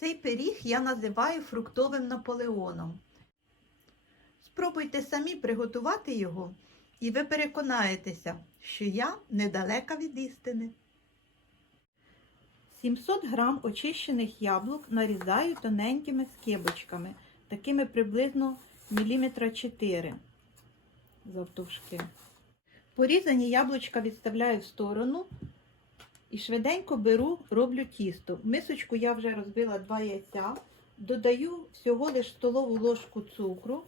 Цей пиріг я називаю фруктовим наполеоном. Спробуйте самі приготувати його, і ви переконаєтеся, що я недалека від істини. 700 грам очищених яблук нарізаю тоненькими скибочками, такими приблизно міліметра 4 завтовшки. Порізані яблучка відставляю в сторону і швиденько беру, роблю тісто. Мисочку я вже розбила 2 яйця, додаю всього лиш столову ложку цукру.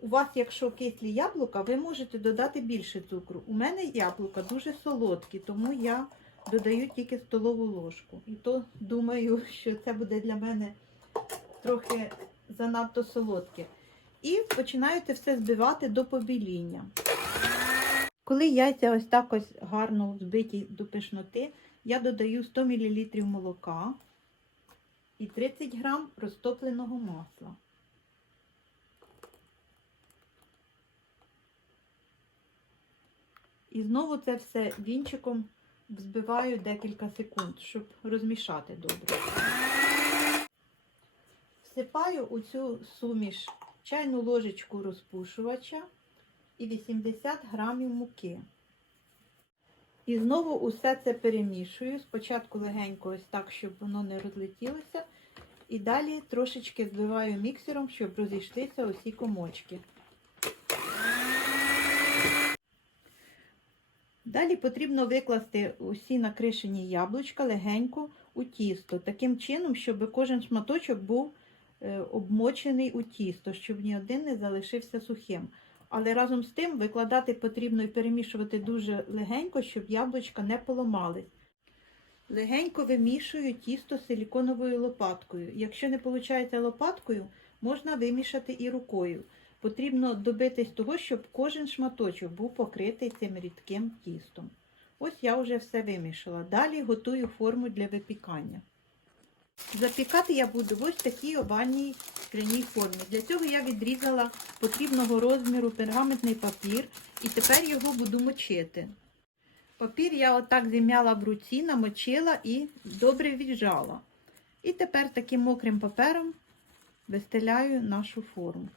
У вас, якщо кислі яблука, ви можете додати більше цукру. У мене яблука дуже солодкі, тому я додаю тільки столову ложку. І то думаю, що це буде для мене трохи занадто солодке. І починаю це все збивати до побіління. Коли яйця ось так ось гарно збиті до пишноти, я додаю 100 мл молока і 30 г розтопленого масла. І знову це все вінчиком взбиваю декілька секунд, щоб розмішати добре. Всипаю у цю суміш чайну ложечку розпушувача і 80 грамів муки. І знову усе це перемішую. Спочатку легенько ось так, щоб воно не розлетілося. І далі трошечки збиваю міксером, щоб розійшлися усі комочки. Далі потрібно викласти усі накришені яблучка легенько у тісто, таким чином, щоб кожен шматочок був е, обмочений у тісто, щоб ні один не залишився сухим. Але разом з тим викладати потрібно і перемішувати дуже легенько, щоб яблучка не поламались. Легенько вимішую тісто силіконовою лопаткою. Якщо не виходить лопаткою, можна вимішати і рукою. Потрібно добитись того, щоб кожен шматочок був покритий цим рідким тістом. Ось я вже все вимішала. Далі готую форму для випікання. Запікати я буду в ось такій овальній скляній формі. Для цього я відрізала потрібного розміру пергаментний папір і тепер його буду мочити. Папір я отак зім'яла в руці, намочила і добре віджала. І тепер таким мокрим папером вистеляю нашу форму.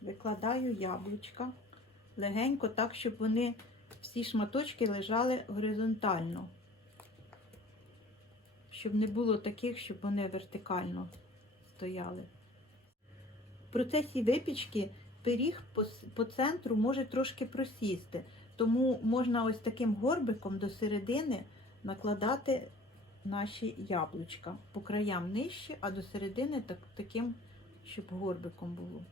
Викладаю яблучка легенько, так, щоб вони всі шматочки лежали горизонтально. Щоб не було таких, щоб вони вертикально стояли. В процесі випічки пиріг по, центру може трошки просісти, тому можна ось таким горбиком до середини накладати наші яблучка. По краям нижче, а до середини так, таким, щоб горбиком було.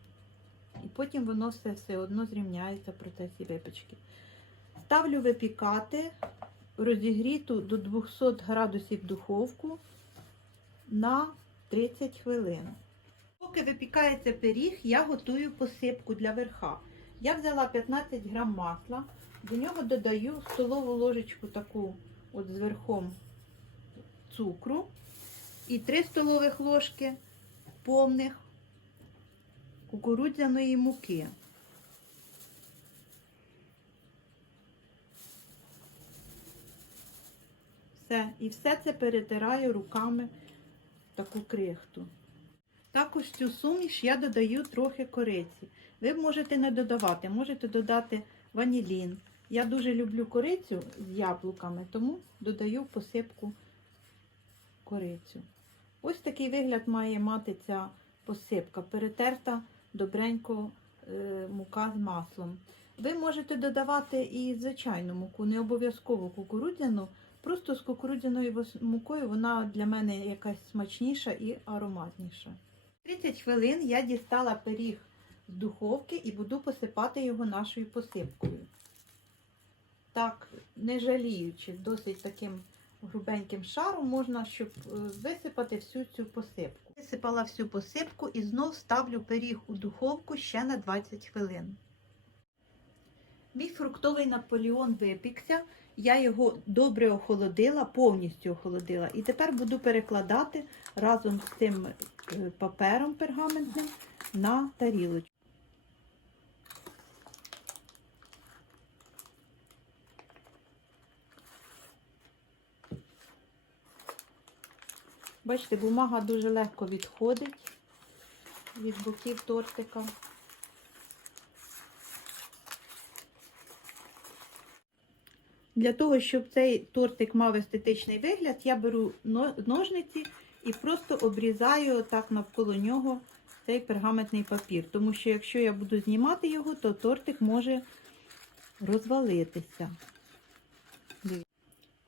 І потім воно все все одно зрівняється в процесі випічки. Ставлю випікати розігріту до 200 градусів духовку на 30 хвилин. Поки випікається пиріг, я готую посипку для верха. Я взяла 15 грам масла, до нього додаю столову ложечку таку от з верхом цукру і 3 столових ложки повних кукурудзяної муки. Все. І все це перетираю руками в таку крихту. Також цю суміш я додаю трохи кориці. Ви можете не додавати, можете додати ванілін. Я дуже люблю корицю з яблуками, тому додаю в посипку корицю. Ось такий вигляд має мати ця посипка, перетерта добренько е, мука з маслом. Ви можете додавати і звичайну муку, не обов'язково кукурудзяну. Просто з кукурудзяною мукою вона для мене якась смачніша і ароматніша. 30 хвилин я дістала пиріг з духовки і буду посипати його нашою посипкою. Так, не жаліючи, досить таким грубеньким шаром можна, щоб е, висипати всю цю посипку. Висипала всю посипку і знов ставлю пиріг у духовку ще на 20 хвилин. Мій фруктовий наполеон випікся, я його добре охолодила, повністю охолодила. І тепер буду перекладати разом з цим е, папером пергаментним на тарілочку. Бачите, бумага дуже легко відходить від боків тортика. Для того, щоб цей тортик мав естетичний вигляд, я беру ножниці і просто обрізаю так навколо нього цей пергаментний папір. Тому що якщо я буду знімати його, то тортик може розвалитися.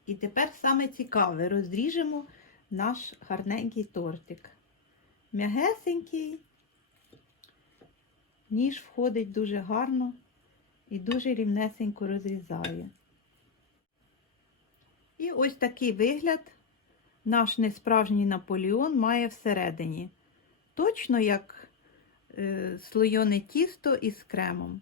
І тепер саме цікаве, розріжемо наш гарненький тортик. М'ягесенький, ніж входить дуже гарно і дуже рівнесенько розрізає. І ось такий вигляд наш несправжній Наполеон має всередині. Точно як е, слойоне тісто із кремом.